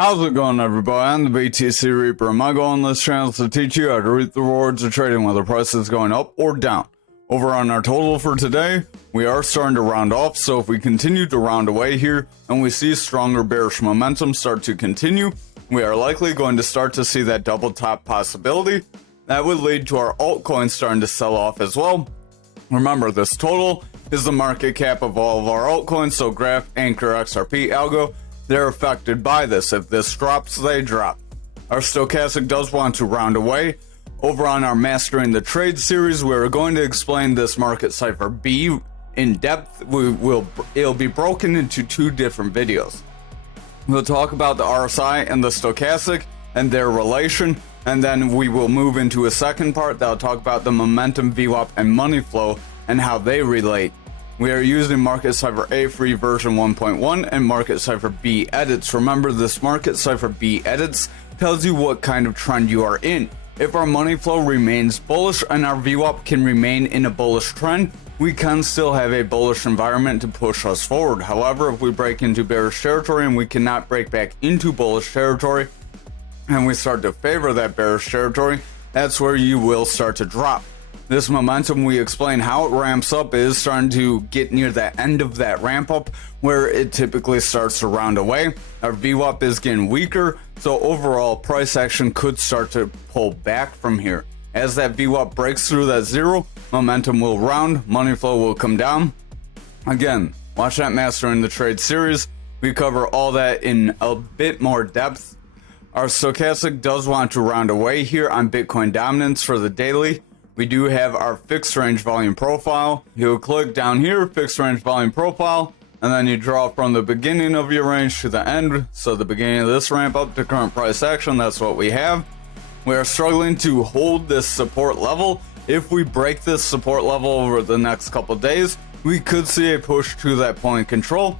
How's it going, everybody? I'm the BTC Reaper, and my goal on this channel is to teach you how to reap the rewards of trading whether price is going up or down. Over on our total for today, we are starting to round off, so if we continue to round away here and we see stronger bearish momentum start to continue, we are likely going to start to see that double top possibility. That would lead to our altcoins starting to sell off as well. Remember, this total is the market cap of all of our altcoins, so Graph, Ankr, XRP, ALGO, they're affected by this. If this drops, they drop. Our stochastic does want to round away. Over on our Mastering the Trade series, we're going to explain this market cipher B in depth. It'll be broken into two different videos. We'll talk about the RSI and the stochastic and their relation, and then we will move into a second part that'll talk about the momentum, VWAP, and money flow and how they relate. We are using Market Cipher A free version 1.1 and Market Cipher B edits. Remember, this Market Cipher B edits tells you what kind of trend you are in. If our money flow remains bullish and our VWAP can remain in a bullish trend, we can still have a bullish environment to push us forward. However, if we break into bearish territory and we cannot break back into bullish territory and we start to favor that bearish territory, that's where you will start to drop. This momentum, we explain how it ramps up, is starting to get near the end of that ramp up where it typically starts to round away. Our VWAP is getting weaker, so overall price action could start to pull back from here. As that VWAP breaks through that zero, momentum will round, money flow will come down. Again, watch that Mastering the Trade series. We cover all that in a bit more depth. Our stochastic does want to round away here on Bitcoin dominance for the daily. We do have our fixed range volume profile. You'll click down here, fixed range volume profile, and then you draw from the beginning of your range to the end. So the beginning of this ramp up to current price action, that's what we have. We are struggling to hold this support level. If we break this support level over the next couple days, we could see a push to that point of control.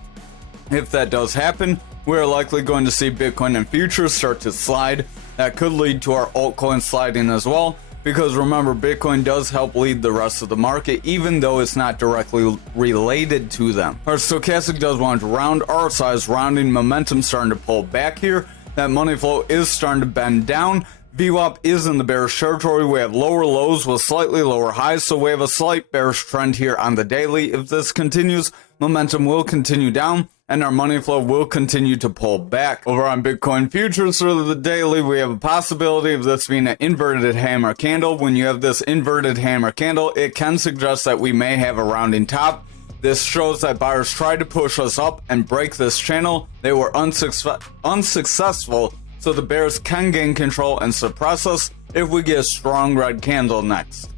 If that does happen, we're likely going to see Bitcoin and futures start to slide. That could lead to our altcoin sliding as well. Because remember, Bitcoin does help lead the rest of the market, even though it's not directly related to them. Our stochastic does want to round. RSI is rounding, momentum starting to pull back here. That money flow is starting to bend down. VWAP is in the bearish territory. We have lower lows with slightly lower highs, so we have a slight bearish trend here on the daily. If this continues, momentum will continue down, and our money flow will continue to pull back. Over on Bitcoin futures for the daily, we have a possibility of this being an inverted hammer candle. When you have this inverted hammer candle, it can suggest that we may have a rounding top. This shows that buyers tried to push us up and break this channel. They were unsuccessful, so the bears can gain control and suppress us if we get a strong red candle next.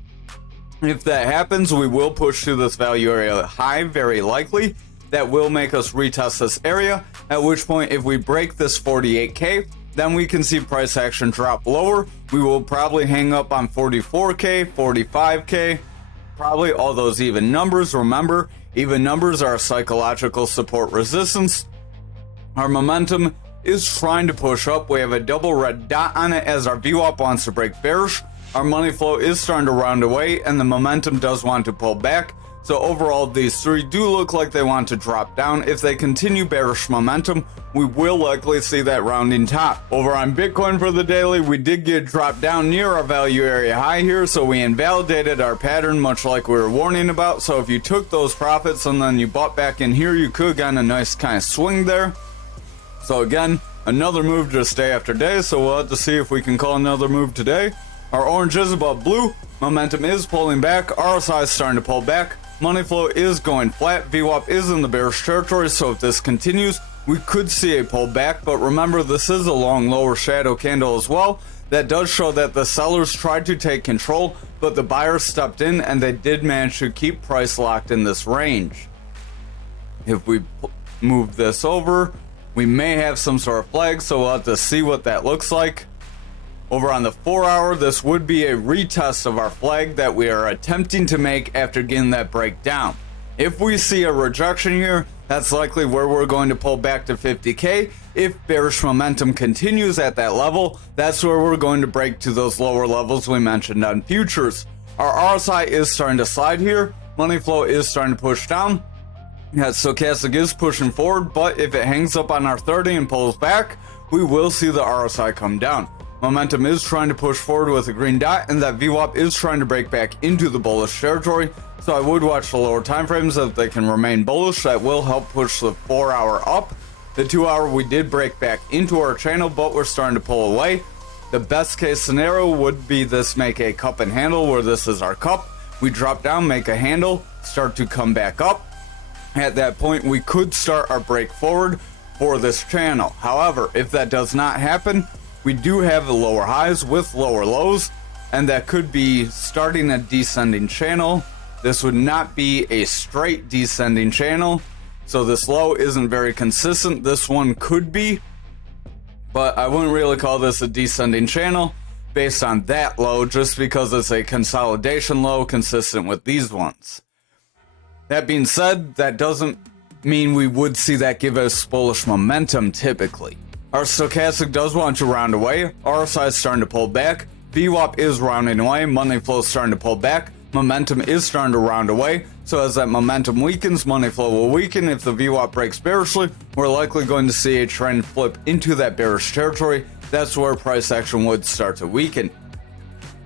If that happens, we will push to this value area high, very likely. That will make us retest this area, at which point if we break this 48k, then we can see price action drop lower. We will probably hang up on 44k, 45k, probably all those even numbers. Remember, even numbers are a psychological support resistance. Our momentum is trying to push up. We have a double red dot on it as our VWAP wants to break bearish. Our money flow is starting to round away and the momentum does want to pull back. So overall, these three do look like they want to drop down. If they continue bearish momentum, we will likely see that rounding top. Over on Bitcoin for the daily, we did get dropped down near our value area high here, so we invalidated our pattern much like we were warning about. So if you took those profits and then you bought back in here, you could have gotten a nice kind of swing there. So again, another move just day after day, so we'll have to see if we can call another move today. Our orange is above blue, momentum is pulling back, RSI is starting to pull back. Money flow is going flat, VWAP is in the bearish territory, so if this continues, we could see a pullback, but remember this is a long lower shadow candle as well. That does show that the sellers tried to take control, but the buyers stepped in and they did manage to keep price locked in this range. If we move this over, we may have some sort of flag, so we'll have to see what that looks like. Over on the 4 hour, this would be a retest of our flag that we are attempting to make after getting that breakdown. If we see a rejection here, that's likely where we're going to pull back to 50k. If bearish momentum continues at that level, that's where we're going to break to those lower levels we mentioned on futures. Our RSI is starting to slide here. Money flow is starting to push down. Yeah, stochastic is pushing forward, but if it hangs up on our 30 and pulls back, we will see the RSI come down. Momentum is trying to push forward with a green dot, and that VWAP is trying to break back into the bullish territory. So I would watch the lower time frames if they can remain bullish. That will help push the 4 hour up. The 2 hour we did break back into our channel, but we're starting to pull away. The best case scenario would be this make a cup and handle, where this is our cup. We drop down, make a handle, start to come back up. At that point, we could start our break forward for this channel. However, if that does not happen, we do have the lower highs with lower lows, and that could be starting a descending channel. This would not be a straight descending channel, so this low isn't very consistent. This one could be, but I wouldn't really call this a descending channel based on that low, just because it's a consolidation low consistent with these ones. That being said, that doesn't mean we would see that give us bullish momentum typically. Our stochastic does want to round away, RSI is starting to pull back, VWAP is rounding away, money flow is starting to pull back, momentum is starting to round away. So as that momentum weakens, money flow will weaken. If the VWAP breaks bearishly, we're likely going to see a trend flip into that bearish territory. That's where price action would start to weaken.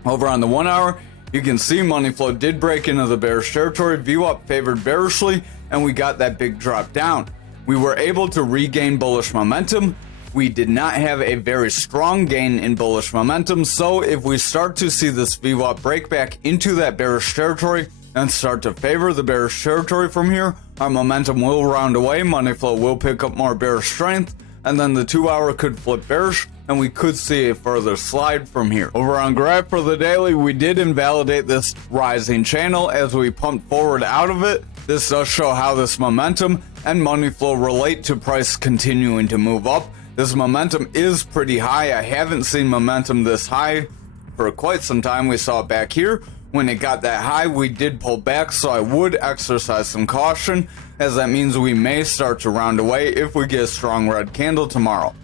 Over on the 1 hour, you can see money flow did break into the bearish territory, VWAP favored bearishly, and we got that big drop down. We were able to regain bullish momentum. We did not have a very strong gain in bullish momentum, so if we start to see this VWAP break back into that bearish territory and start to favor the bearish territory from here, our momentum will round away, money flow will pick up more bearish strength, and then the 2 hour could flip bearish, and we could see a further slide from here. Over on graph for the daily, we did invalidate this rising channel as we pumped forward out of it. This does show how this momentum and money flow relate to price continuing to move up. This momentum is pretty high. I haven't seen momentum this high for quite some time. We saw it back here. When it got that high, we did pull back, so I would exercise some caution, as that means we may start to round away if we get a strong red candle tomorrow.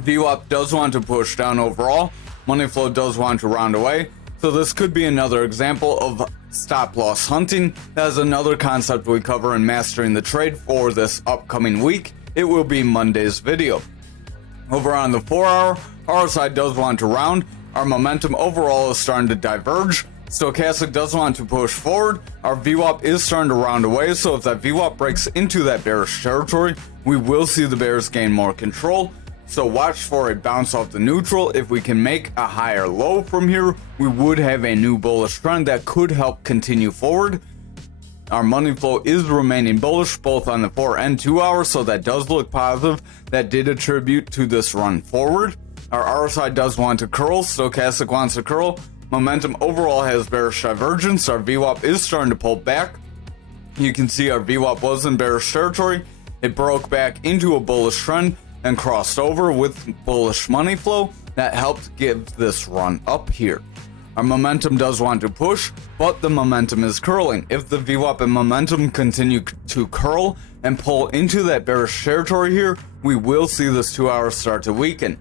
VWAP does want to push down overall. Money flow does want to round away. So this could be another example of stop loss hunting. That is another concept we cover in Mastering the Trade for this upcoming week. It will be Monday's video. Over on the 4 hour, RSI does want to round. Our momentum overall is starting to diverge. Stochastic does want to push forward. Our VWAP is starting to round away, so if that VWAP breaks into that bearish territory, we will see the bears gain more control. So watch for a bounce off the neutral. If we can make a higher low from here, we would have a new bullish trend that could help continue forward. Our money flow is remaining bullish both on the 4 and 2 hours, so that does look positive. That did attribute to this run forward. Our RSI does want to curl, stochastic wants to curl. Momentum overall has bearish divergence. Our VWAP is starting to pull back. You can see our VWAP was in bearish territory. It broke back into a bullish trend and crossed over with bullish money flow. That helped give this run up here. Our momentum does want to push, but the momentum is curling. If the VWAP and momentum continue to curl and pull into that bearish territory here, we will see this 2 hours start to weaken.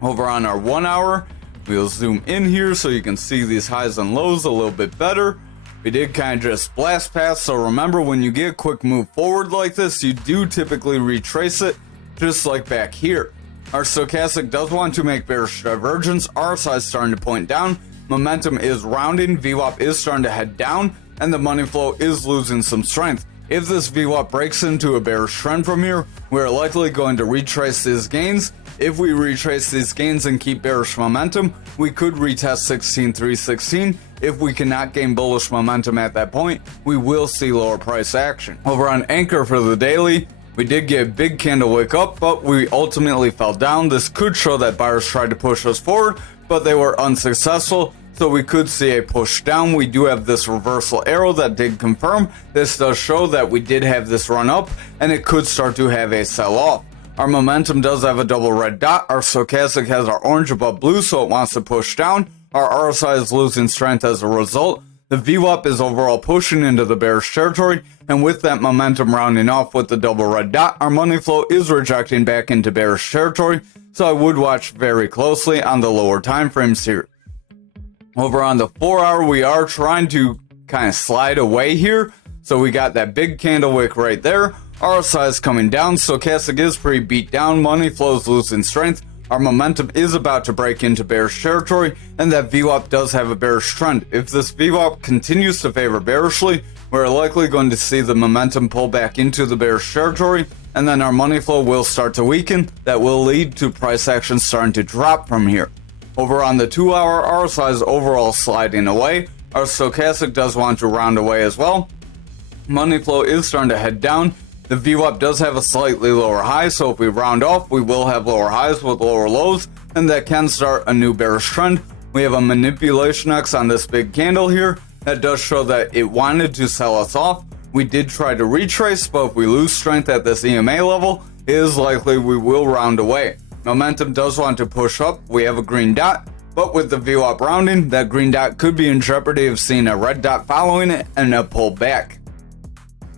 Over on our 1 hour, we'll zoom in here so you can see these highs and lows a little bit better. We did kind of just blast past, so remember, when you get a quick move forward like this, you do typically retrace it, just like back here. Our stochastic does want to make bearish divergence. RSI is starting to point down. Momentum is rounding. VWAP is starting to head down, and the money flow is losing some strength. If this VWAP breaks into a bearish trend from here, we're likely going to retrace these gains. If we retrace these gains and keep bearish momentum, we could retest 16,316. If we cannot gain bullish momentum at that point, we will see lower price action. Over on Ankr for the daily, we did get a big candle wake up, but we ultimately fell down. This could show that buyers tried to push us forward, but they were unsuccessful, so we could see a push down. We do have this reversal arrow that did confirm. This does show that we did have this run up, and it could start to have a sell off. Our momentum does have a double red dot. Our stochastic has our orange above blue, so it wants to push down. Our RSI is losing strength as a result. The VWAP is overall pushing into the bearish territory, and with that momentum rounding off with the double red dot, our money flow is rejecting back into bearish territory, so I would watch very closely on the lower time frames here. Over on the 4 hour, we are trying to kind of slide away here, so we got that big candle wick right there. RSI is coming down, stochastic is pretty beat down, money flow is losing strength, our momentum is about to break into bearish territory, and that VWAP does have a bearish trend. If this VWAP continues to favor bearishly, we're likely going to see the momentum pull back into the bearish territory, and then our money flow will start to weaken. That will lead to price action starting to drop from here. Over on the 2 hour, RSI is overall sliding away. Our stochastic does want to round away as well. Money flow is starting to head down. The VWAP does have a slightly lower high, so if we round off, we will have lower highs with lower lows, and that can start a new bearish trend. We have a manipulation X on this big candle here. That does show that it wanted to sell us off. We did try to retrace, but if we lose strength at this EMA level, it is likely we will round away. Momentum does want to push up. We have a green dot, but with the VWAP rounding, that green dot could be in jeopardy of seeing a red dot following it and a pull back.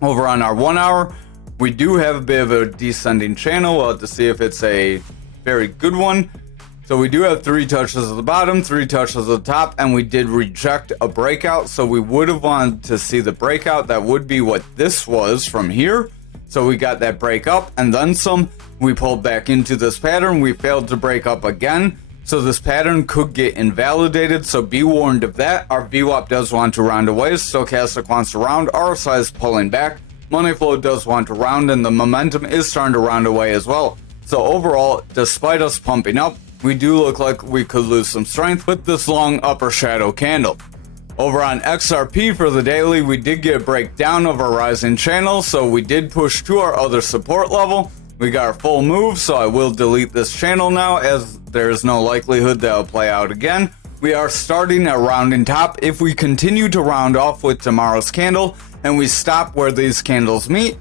Over on our 1 hour, we do have a bit of a descending channel. We'll have to see if it's a very good one. So we do have 3 touches at the bottom, 3 touches at the top, and we did reject a breakout. So we would have wanted to see the breakout. That would be what this was from here. So we got that break up and then some. We pulled back into this pattern. We failed to break up again. So this pattern could get invalidated. So be warned of that. Our VWAP does want to round away. Stochastic wants to round. RSI is pulling back. Money flow does want to round, and the momentum is starting to round away as well. So overall, despite us pumping up, we do look like we could lose some strength with this long upper shadow candle. Over on XRP for the daily, we did get a breakdown of our rising channel, so we did push to our other support level. We got our full move, so I will delete this channel now, as there is no likelihood that will play out again. We are starting a rounding top. If we continue to round off with tomorrow's candle, and we stop where these candles meet,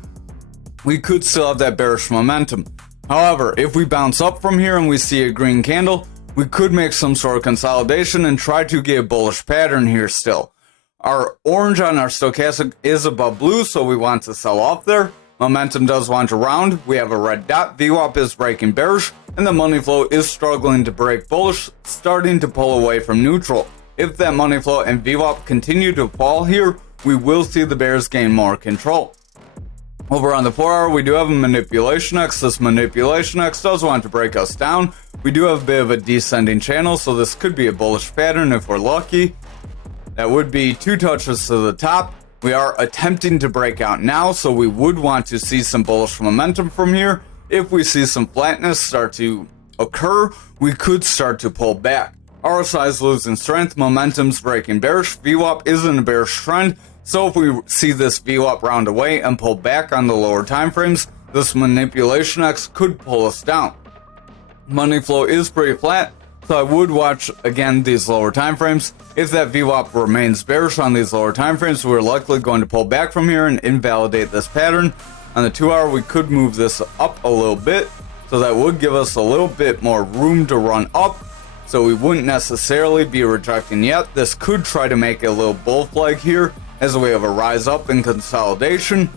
we could still have that bearish momentum. However, if we bounce up from here and we see a green candle, we could make some sort of consolidation and try to get a bullish pattern here still. Our orange on our stochastic is above blue, so we want to sell off there. Momentum does want to round. We have a red dot. VWAP is breaking bearish, and the money flow is struggling to break bullish, starting to pull away from neutral. If that money flow and VWAP continue to fall here, we will see the bears gain more control. Over on the 4 hour, we do have a manipulation X. This manipulation X does want to break us down. We do have a bit of a descending channel, so this could be a bullish pattern if we're lucky. That would be 2 touches to the top. We are attempting to break out now, so we would want to see some bullish momentum from here. If we see some flatness start to occur, we could start to pull back. RSI is losing strength, momentum's breaking bearish, VWAP is in a bearish trend, so if we see this VWAP round away and pull back on the lower time frames, this manipulation X could pull us down. Money flow is pretty flat, so I would watch again these lower time frames. If that VWAP remains bearish on these lower time frames, we're likely going to pull back from here and invalidate this pattern. On the 2 hour, we could move this up a little bit, so that would give us a little bit more room to run up. So we wouldn't necessarily be rejecting yet. This could try to make a little bull flag here as a way of a rise up in consolidation.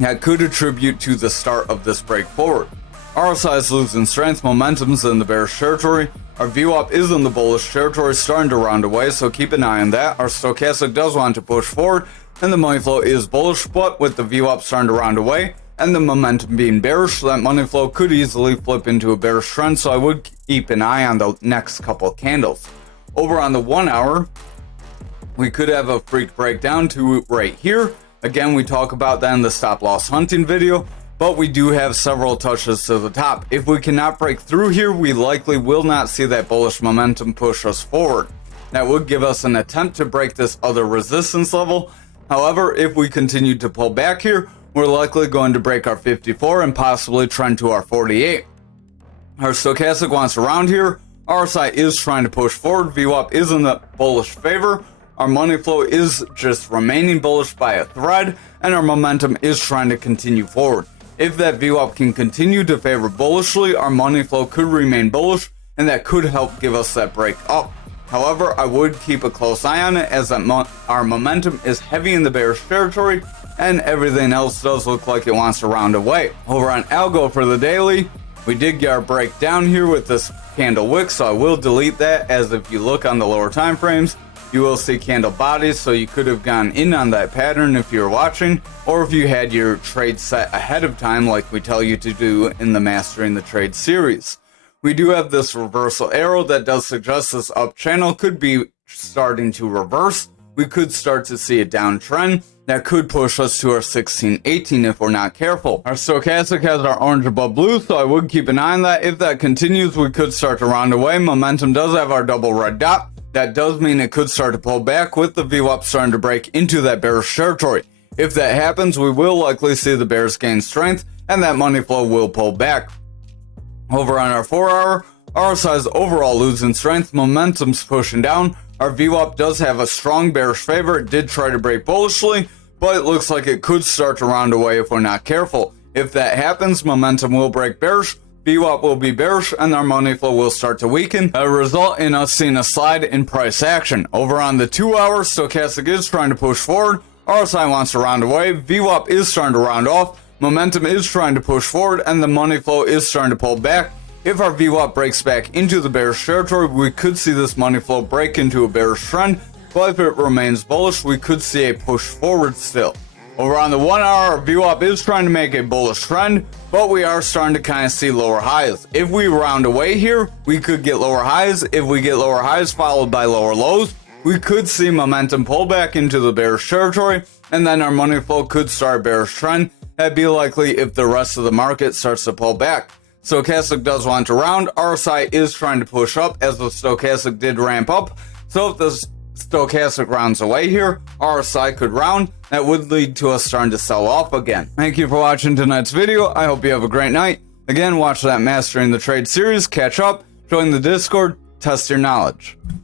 That could attribute to the start of this break forward. RSI is losing strength, momentum's in the bearish territory. Our VWAP is in the bullish territory, starting to round away, so keep an eye on that. Our stochastic does want to push forward, and the money flow is bullish, but with the VWAP starting to round away, and the momentum being bearish, that money flow could easily flip into a bearish trend, so I would keep an eye on the next couple of candles. Over on the 1 hour, we could have a freak breakdown to right here. Again, we talk about that in the stop loss hunting video, but we do have several touches to the top. If we cannot break through here, we likely will not see that bullish momentum push us forward. That would give us an attempt to break this other resistance level. However, if we continue to pull back here, we're likely going to break our 54 and possibly trend to our 48. Our stochastic wants to round here. RSI is trying to push forward. VWAP is in the bullish favor. Our money flow is just remaining bullish by a thread, and our momentum is trying to continue forward. If that VWAP can continue to favor bullishly, our money flow could remain bullish, and that could help give us that break up. However, I would keep a close eye on it, as our momentum is heavy in the bearish territory, and everything else does look like it wants to round away. Over on ALGO for the daily, we did get our break down here with this candle wick, so I will delete that, as if you look on the lower time frames, you will see candle bodies, so you could have gone in on that pattern if you're watching, or if you had your trade set ahead of time like we tell you to do in the Mastering the Trade series. We do have this reversal arrow that does suggest this up channel could be starting to reverse. We could start to see a downtrend that could push us to our 1618 if we're not careful. Our stochastic has our orange above blue, so I would keep an eye on that. If that continues, we could start to round away. Momentum does have our double red dot. That does mean it could start to pull back with the VWAP starting to break into that bearish territory. If that happens, we will likely see the bears gain strength and that money flow will pull back. Over on our 4 hour, RSI is overall losing strength, momentum's pushing down. Our VWAP does have a strong bearish favor. It did try to break bullishly, but it looks like it could start to round away if we're not careful. If that happens, momentum will break bearish, VWAP will be bearish, and our money flow will start to weaken, a result in us seeing a slide in price action. Over on the 2 hour, stochastic is trying to push forward, RSI wants to round away, VWAP is starting to round off, momentum is trying to push forward, and the money flow is starting to pull back. If our VWAP breaks back into the bearish territory, we could see this money flow break into a bearish trend, but if it remains bullish, we could see a push forward still. Over on the 1 hour, our VWAP is trying to make a bullish trend, but we are starting to kind of see lower highs. If we round away here, we could get lower highs. If we get lower highs followed by lower lows, we could see momentum pull back into the bearish territory, and then our money flow could start a bearish trend. That'd be likely if the rest of the market starts to pull back. Stochastic does want to round. RSI is trying to push up as the stochastic did ramp up. So if the stochastic rounds away here, RSI could round. That would lead to us starting to sell off again. Thank you for watching tonight's video. I hope you have a great night. Again, watch that Mastering the Trade series, catch up, join the Discord, test your knowledge.